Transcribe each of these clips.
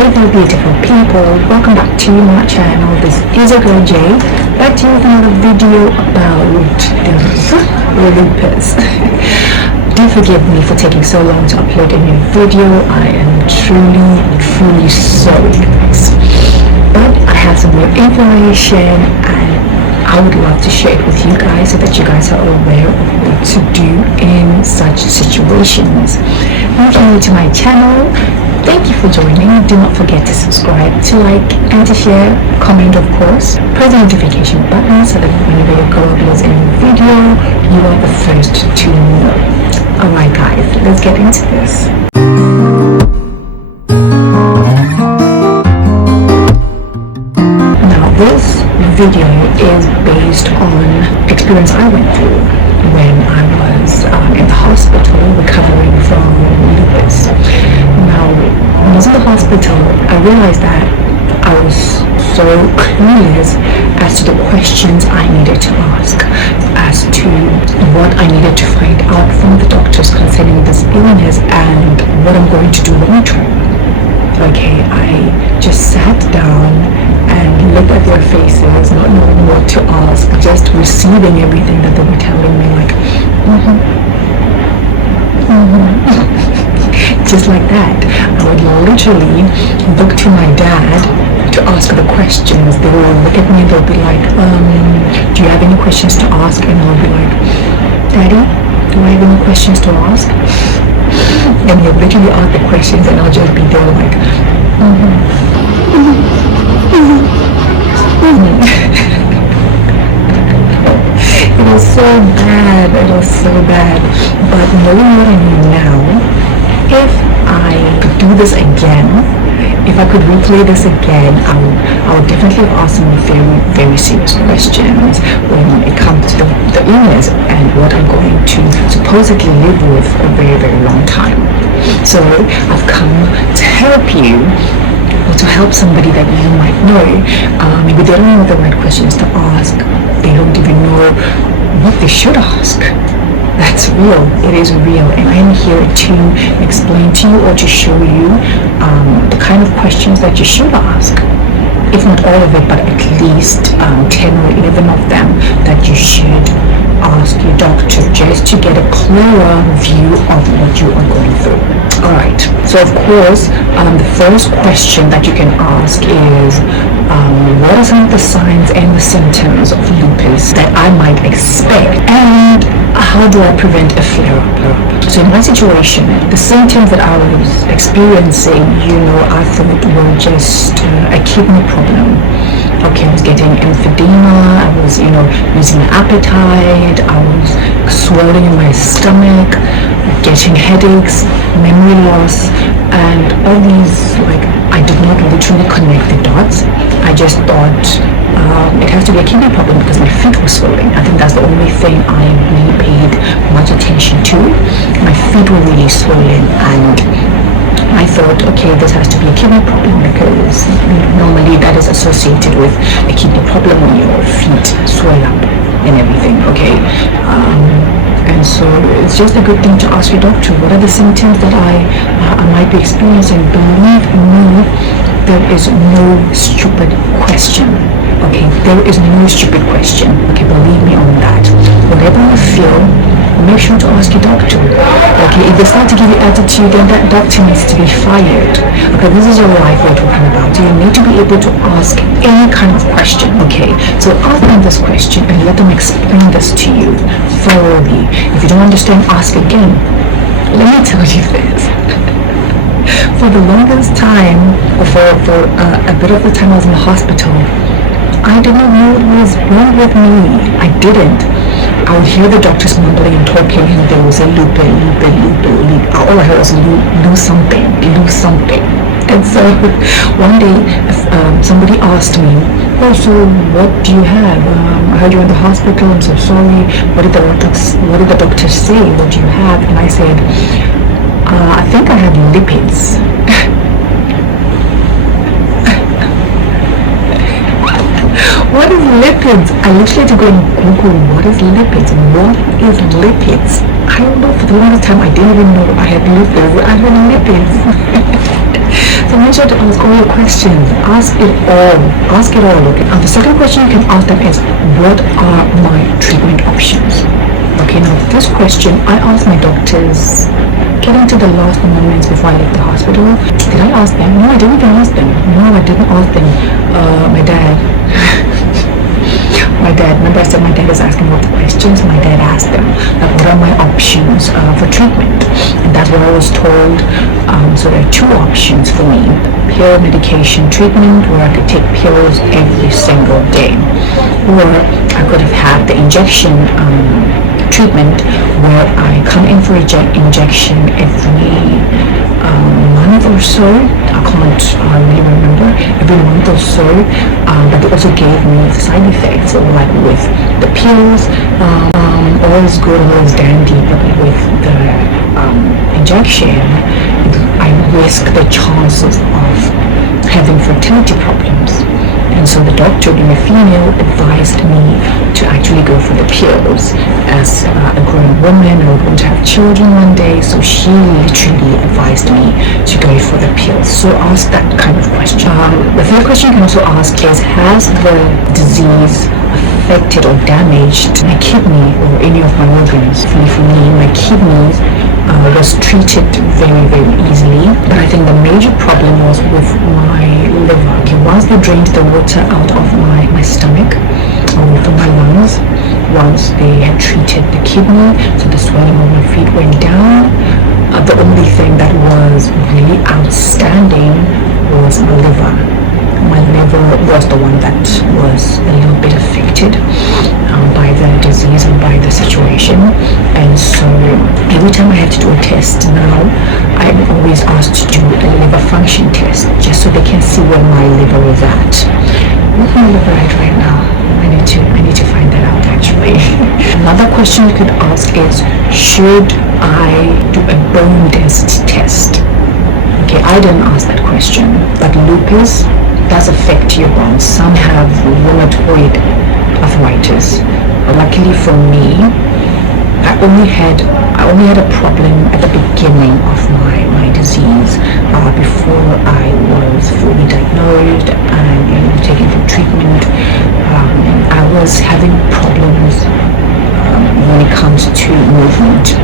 Hey there beautiful people, welcome back to my channel. This is a girl Jay, back to you with another video about lupus. Do forgive me for taking so long to upload a new video. I am truly sorry guys. But I have some more information and I would love to share it with you guys so that you guys are aware of what to do in such situations. If you're new to my channel, thank you for joining. Do not forget to subscribe, to like, and to share. Comment, of course. Press the notification button so that whenever your girl uploads a new video, you are the first to know. Alright guys, let's get into this. Now this video is based on experience I went through when I was in the hospital recovering from lupus. Now, when I was in the hospital, I realized that I was so clueless as to the questions I needed to ask, as to what I needed to find out from the doctors concerning this illness and what I'm going to do long term. Okay, I just sat down and looked at their faces, not knowing what to ask, just receiving everything that they were telling me, like, just like that. I would literally look to my dad to ask the questions. They will look at me and they'll be like, do you have any questions to ask? And I'll be like, Daddy, do I have any questions to ask? And he'll literally ask the questions and I'll just be there like, It was so bad, but knowing what I know now, if I could do this again, if I could replay this again, I would definitely ask some very serious questions when it comes to the illness and what I'm going to supposedly live with for a very long time. So I've come to help you, or to help somebody that you might know. Maybe they don't know the right questions to ask. They don't even know what they should ask. That's real. It is real, and I am here to explain to you or to show you the kind of questions that you should ask. If not all of it, but at least 10 or 11 of them that you should ask your doctor, just to get a clearer view of what you are going through. Alright, so of course, the first question that you can ask is, what are some of the signs and the symptoms of lupus that I might expect, and how do I prevent a flare-up? So in my situation, the symptoms that I was experiencing, I thought were just a kidney problem. Okay, I was getting emphysema, I was, losing appetite, I was swelling in my stomach, getting headaches, memory loss, and all these, I did not literally connect the dots. I just thought it has to be a kidney problem because my feet were swelling. I think that's the only thing I really paid much attention to. My feet were really swollen, and I thought, okay, this has to be a kidney problem because normally that is associated with a kidney problem when your feet swell up and everything, okay? And so it's just a good thing to ask your doctor, what are the symptoms that I might be experiencing? Believe me, there is no stupid question. Okay, there is no stupid question. Okay, believe me on that. Whatever you feel, make sure to ask your doctor. Okay, if they start to give you attitude, then that doctor needs to be fired. Okay, this is your life we're talking about. So you need to be able to ask any kind of question. Okay, so ask them this question and let them explain this to you thoroughly. If you don't understand, ask again. Let me tell you this. For the longest time, or for a bit of the time I was in the hospital, I didn't know what was wrong with me. I didn't. I would hear the doctors mumbling and talking, and there was a loop. All I heard was lose something. And so one day, somebody asked me, oh, so what do you have? I heard you're in the hospital. I'm so sorry. What did the doctors say? What do you have? And I said, I think I have lipids. What is lipids? I literally had to go and Google what is lipids. I don't know, for the longest time I didn't even know I had lipids. I had lipids. So make sure to ask all your questions. Ask it all. Ask it all. Okay. The second question you can ask them is, what are my treatment options? Okay, now this question I asked my doctors getting to the last moments before I left the hospital. Did I ask them? No, I didn't even ask them. No, I didn't ask them. My dad. My dad, remember I said my dad is asking what the questions? My dad asked them, like, what are my options for treatment? And that's what I was told. So there are two options for me. Pill medication treatment, where I could take pills every single day. Or I could have had the injection treatment, where I come in for injection every month or so. I can't really remember, every month or so, but they also gave me side effects. So like with the pills, all is good, all is dandy, but with the injection, I risk the chances of having fertility problems. And so the doctor, being a female, advised me to actually go for the pills. As a grown woman, I would want to have children one day, so she literally advised me to go for the pills. So ask that kind of question. The third question you can also ask is, has the disease affected or damaged my kidney or any of my organs? For me, my kidneys was treated very, very easily, but I think the major problem was with my liver. Okay, once they drained the water out of my stomach or from my lungs, once they had treated the kidney, so the swelling of my feet went down. The only thing that was really outstanding was my liver. My liver was the one that was a little bit affected by the disease and by the situation. And so every time I have to do a test now, I'm always asked to do a liver function test, just so they can see where my liver is at. What's my liver at right now? I need to find that out actually. Another question you could ask is, should I do a bone density test? Okay, I didn't ask that question, but lupus does affect your bones. Some have rheumatoid arthritis. Luckily for me, I only had a problem at the beginning of my disease, before I was fully diagnosed and taken for treatment. I was having problems when it comes to movement.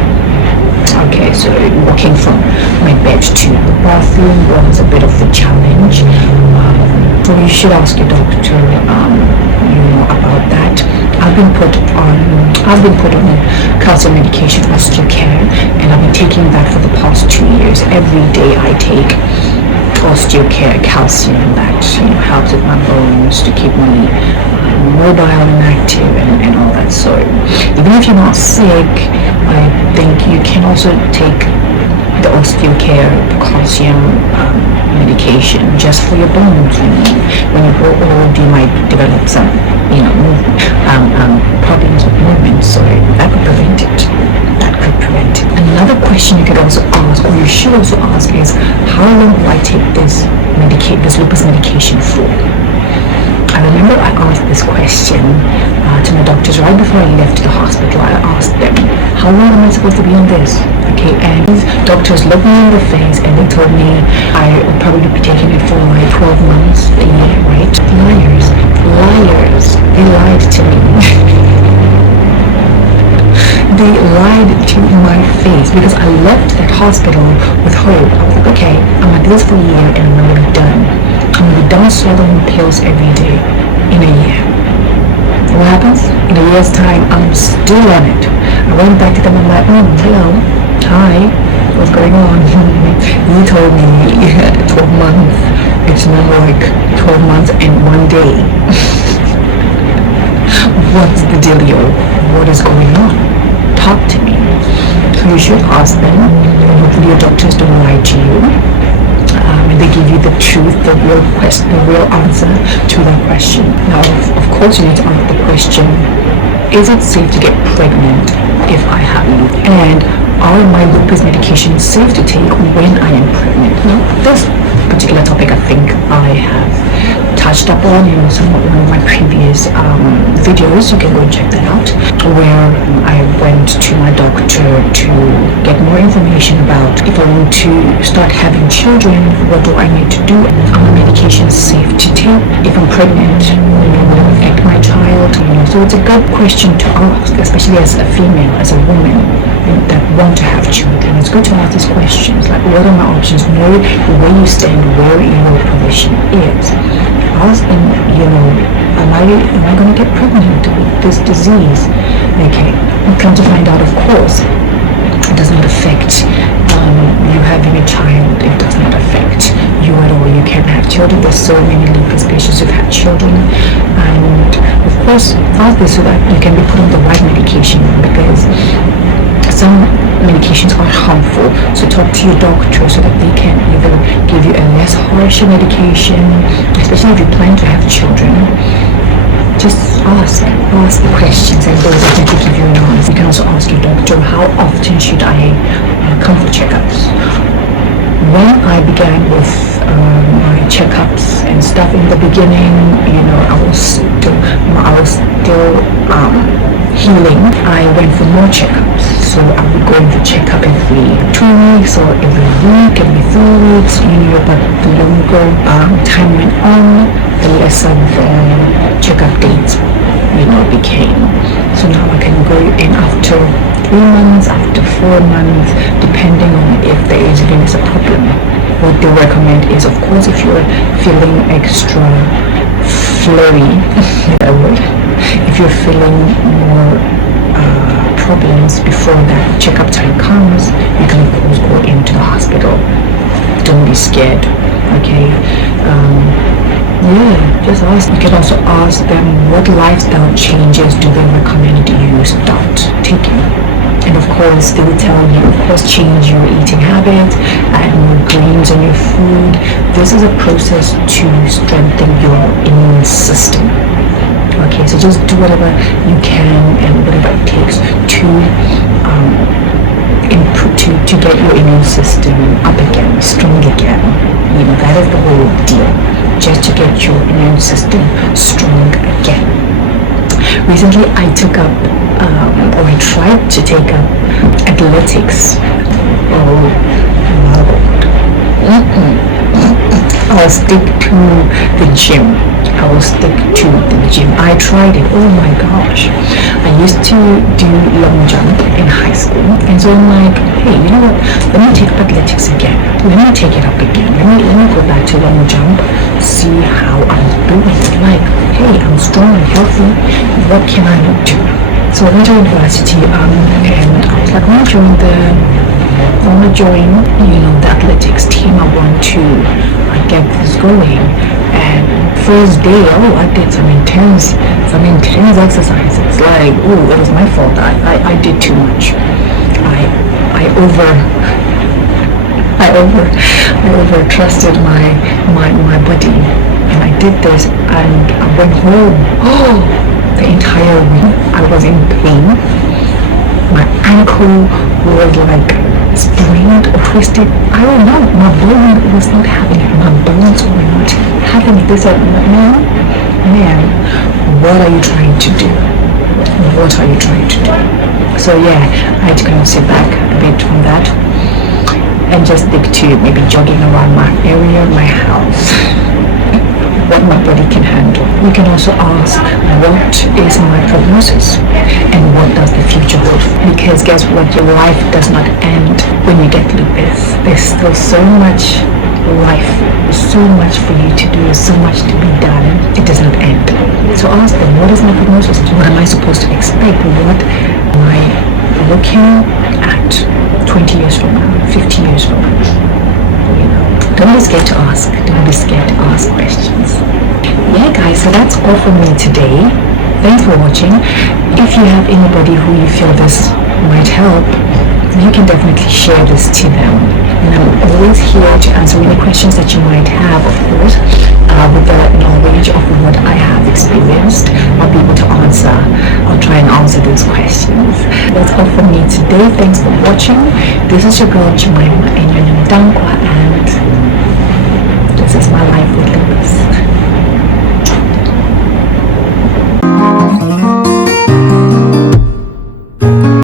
Okay, so walking from my bed to the bathroom was a bit of a challenge. So you should ask your doctor, about that. I've been put on calcium medication, osteocare, and I've been taking that for the past 2 years. Every day I take osteocare, calcium, that helps with my bones to keep me mobile and active and all that. So even if you're not sick, I think you can also take the osteocare, the calcium medication just for your bones. When you grow old, you might develop some problems with movement, so that could prevent it. Another question you could also ask, or you should also ask, is, how long will I take this lupus medication for? I remember I asked this question to my doctors right before I left the hospital. I asked them, how long am I supposed to be on this? Okay, and these doctors looked me in the face and they told me I would probably be taking it for like 12 months, a year, right? Liars. They lied to me. They lied to my face, because I left that hospital with hope. I was like, okay, I'm gonna do this for a year and I'm gonna be done. I'm gonna be done swallowing pills every day in a year. What happens? In a year's time, I'm still on it. I went back to them, I'm like, hello, hi, what's going on? You told me 12 months. It's now like 12 months and 1 day. What's the dealio? What is going on? Talk to me. So you should ask them. Hopefully your doctors don't lie to you, and they give you the truth, the real answer to that question. Now, of course, you need to ask the question, is it safe to get pregnant if I have lupus? And are my lupus medications safe to take when I am pregnant? Now, this particular topic I think I have touched upon in one of my previous videos. You can go and check that out, where I went to my doctor to get more information about if I want to start having children, what do I need to do? Are my medications safe to take? If I'm pregnant, will it affect my child? So it's a good question to ask, especially as a female, as a woman that want to have children. It's good to ask these questions, like what are my options? Know where you stand, where your position is. Ask them, am I going to get pregnant with this disease? Okay, come to find out, of course, it does not affect you having a child. It does not affect you at all. You can have children. There's so many lupus patients who've had children, and of course, ask this so that you can be put on the right medication, because some medications are harmful. So talk to your doctor so that they can either give you a less harsh medication, especially if you plan to have children. Just ask the questions, and they'll definitely give you an answer. You can also ask your doctor, how often should I come for checkups? When I began with my checkups and stuff in the beginning, I was still healing. I went for more checkups, so I would go in for checkup every 2 weeks or every week, every 3 weeks. But the longer time went on, the lesser the checkup dates became. So now I can go in after 3 months, after 4 months, depending on if there is a problem. What they recommend is, of course, if you're feeling extra flurry, if you're feeling more problems before that checkup time comes, you can of course go into the hospital. Don't be scared, okay? Just ask. You can also ask them what lifestyle changes do they recommend you start taking. And of course, they will tell you, of course, change your eating habits, add more greens in your food. This is a process to strengthen your immune system. Okay, so just do whatever you can and whatever it takes to to get your immune system up again, strong again. That is the whole deal. Just to get your immune system strong again. Recently, I took up, or I tried to take up athletics. Oh, I'll stick to the gym. I tried it. Oh my gosh. I used to do long jump in high school. And so I'm like, hey, you know what? Let me take up athletics again. Let me take it up again. Let me go back to long jump, see how I'm doing. Like, hey, I'm strong and healthy. What can I do? So I went to university and I was like, I want to join the athletics team. I want to get this going. And first day, I did some intense exercises. Like, it was my fault. I did too much. I over trusted my body, and I did this, and I went home. The entire week I was in pain. My ankle was like sprained or twisted. I don't know. My bone was not having it. My bones were not having it. They said, man, what are you trying to do? What are you trying to do? So I had to kind of sit back a bit from that and just stick to maybe jogging around my area, my house, what my body can handle. You can also ask, what is my prognosis and what does the future hold? Because guess what? Your life does not end when you get lupus. There's still so much life, so much for you to do, so much to be done. It does not end. So ask them, what is my prognosis? What am I supposed to expect? What am I looking at 20 years from now, 50 years from now? Don't be scared to ask. Don't be scared to ask questions. Yeah, guys, so that's all from me today. Thanks for watching. If you have anybody who you feel this might help, you can definitely share this to them. And I'm always here to answer any questions that you might have, of course, with the knowledge of what I have experienced. I'll be able to answer. I'll try and answer those questions. That's all from me today. Thanks for watching. This is your girl Jemima, and your name Dankwa, and this is my life with lupus.